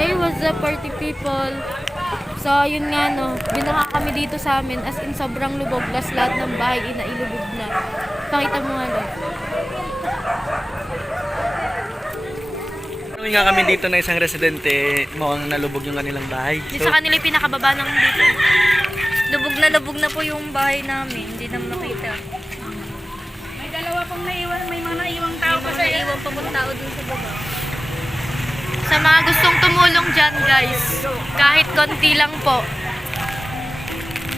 Hey, what's up party people? So, yun nga no, binaha kami dito sa amin as in sobrang lubog, las lahat ng bahay inailubog na. Pakita mo nga no. Nung nga kami dito na isang residente, mukhang nalubog yung kanilang bahay. Yung sa kanila yung pinakababa ng dito. Lubog na po yung bahay namin, hindi na makita. May dalawa pang naiwan, may mga naiwang tao pa sa iyo. Naiwan pa mong tao dun sa baba. Sa mga gustong tumulong dyan guys, kahit konti lang po,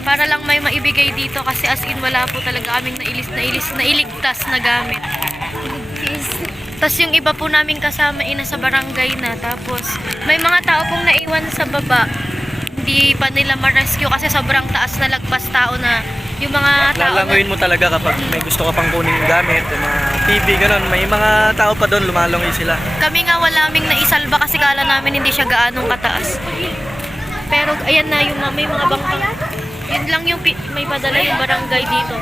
para lang may maibigay dito kasi as in wala po talaga kaming nailigtas na gamit. Tapos yung iba po namin kasama nasa barangay na, tapos may mga tao pong naiwan sa baba, hindi pa nila ma-rescue kasi sobrang taas na lagpas tao na yung mga tao. Lalanguin mo talaga kapag may gusto ka pang kunin yung gamit, yung mga TV, gano'n. May mga tao pa doon, lumalangoy sila. Kami nga wala aming naisalba kasi kala namin hindi siya gaanong kataas. Pero ayan na yung may mga bangkang. Yun lang yung may padala yung barangay dito.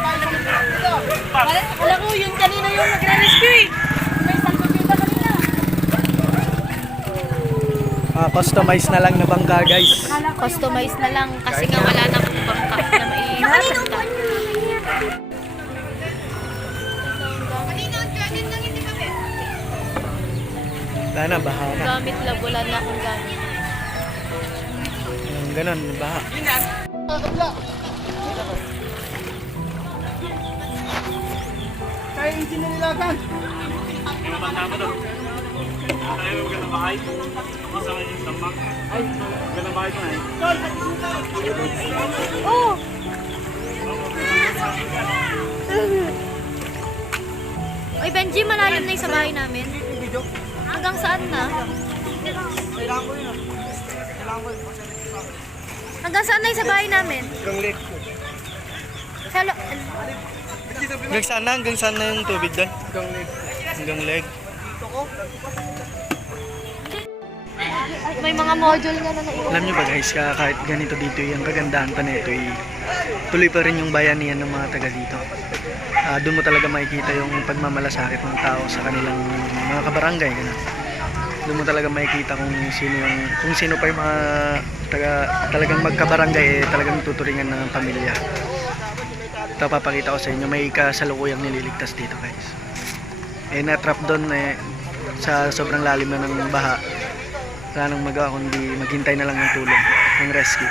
Alam ko, yun kanina yung nagre-rescue eh. May salvo dito kanina. Customize na lang na bangka, guys. Customize na lang kasi nga wala na pong bangka na maipunta. Wala na, baha na. Gamit lang, wala na akong gamit. Yung gano'n, baha. Kaya yung sinililagan. Oh! Oy Benji, malalim na yung sa bahay namin. Hanggang saan na? Hanggang saan na yung sa bahay namin? Sa Hanggang saan na yung tubig doon? Hanggang leg. may mga module nga na naiwan. Alam nyo ba guys, kahit ganito dito, yung kagandahan pa nito, tuloy pa rin yung bayanihan ng mga taga dito. Doon mo talaga makikita yung pagmamalasakit ng tao sa kanilang mga kabarangay. Ganun. Doon mo talaga makikita kung sino pa yung mga talagang magkabarangay, talagang tuturingan ng pamilya. Ito papakita ko sa inyo, may kasalukuyang nililigtas dito guys. Na-trap doon sa sobrang lalim na ng baha. Wala nang magawa kundi maghintay na lang ng tulong ng rescue.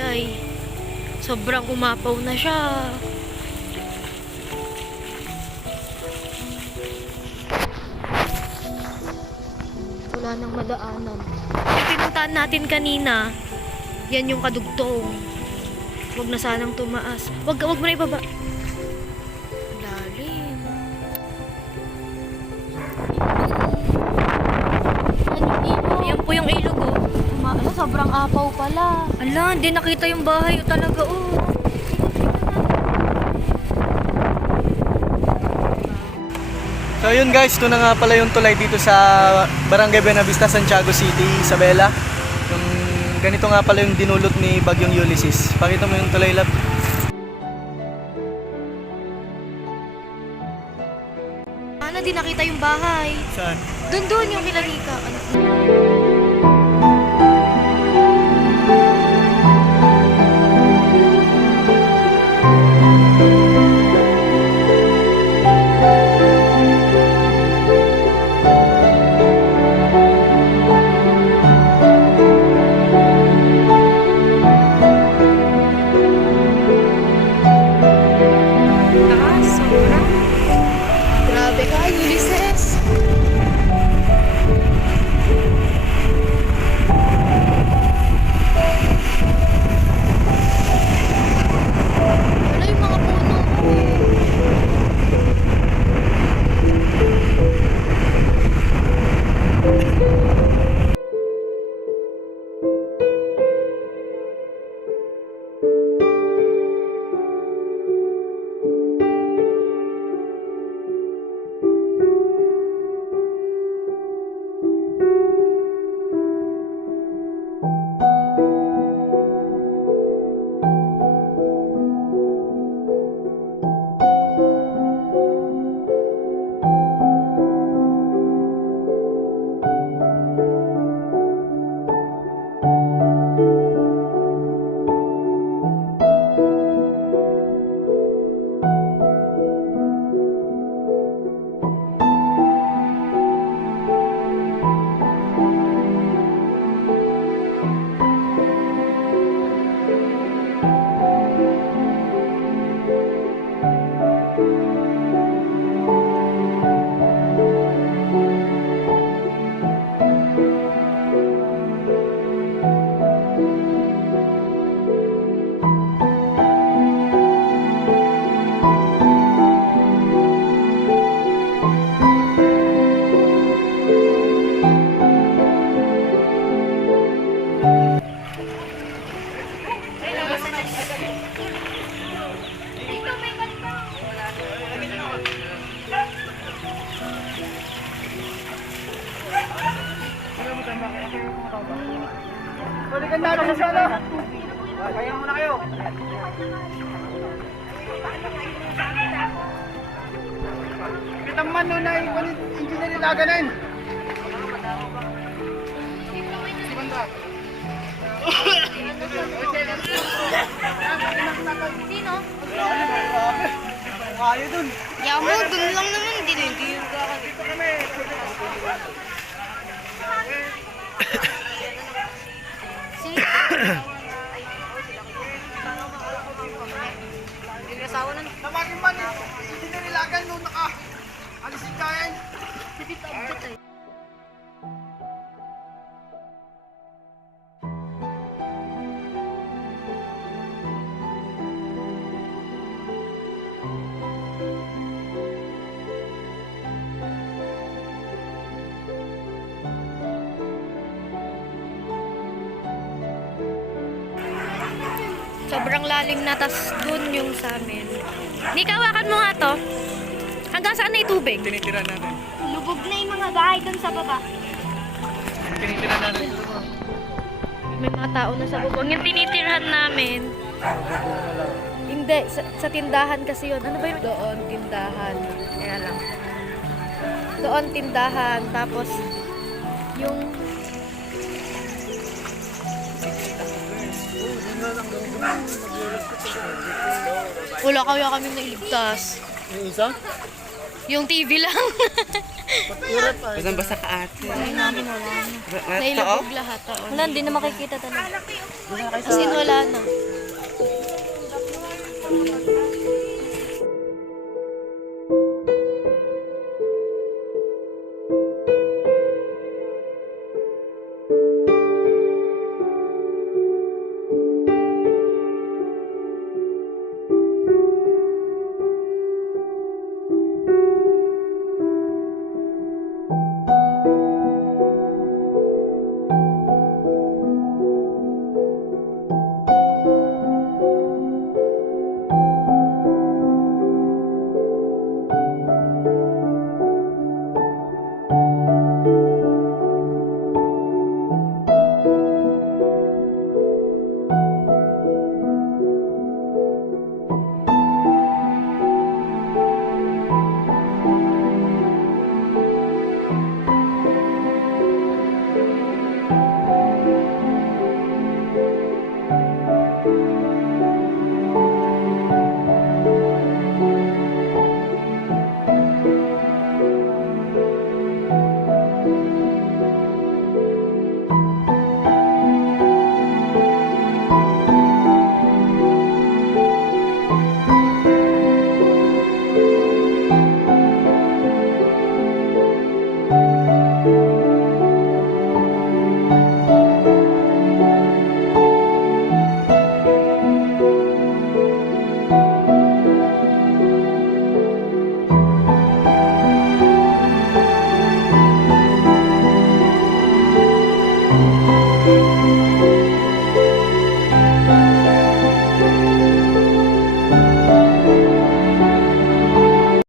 tulay. Sobrang umapaw na siya. Wala nang madaanan. Yung pinuntahan natin kanina, yan yung kadugtong. Huwag na sanang tumaas. Wag mo na ibaba. Lalim. Yan po yung ilog, oh. Sobrang apaw pala. Ala, hindi nakita yung bahay talaga, oh. So yun guys, ito na nga pala yung tulay dito sa Barangay Buenavista, Santiago City, Isabela. Yung ganito nga pala yung dinulot ni Bagyong Ulysses. Pakita mo yung tulay, lab. Ano, di nakita yung bahay. Saan? Doon yung kinalika. Ano? Grabe ka, Ulysses. Wala yung mga puno. Balikan natin sa ano. Kaya muna kayo. Kitang man nun ay engineer ilaganin. Sino? Kayo dun. Yamo, dun lang naman din. Hindi yung Dito kami. Namagin man engineer ilagan nung alisin kayan. Sobrang lalim na, tas dun yung sa amin. Nika, hawakan mo nga to. Hanggang saan na yung tubig? Tinitira natin. Lubog na yung mga bahay dun sa baba. Tinitira natin. May mga tao na sa bubong. Yung tinitirhan namin. Hindi, sa tindahan kasi yun. Ano ba yun? Doon, tindahan. Kaya lang. Doon, tindahan. Tapos, yung... Wala kaya kaming nailigtas. Yung isa? Yung TV lang. Basang-basa ka ate. Ay namin wala na. Ito? Nailubog lahat. Oo. Wala, hindi na makikita talaga. As in wala na.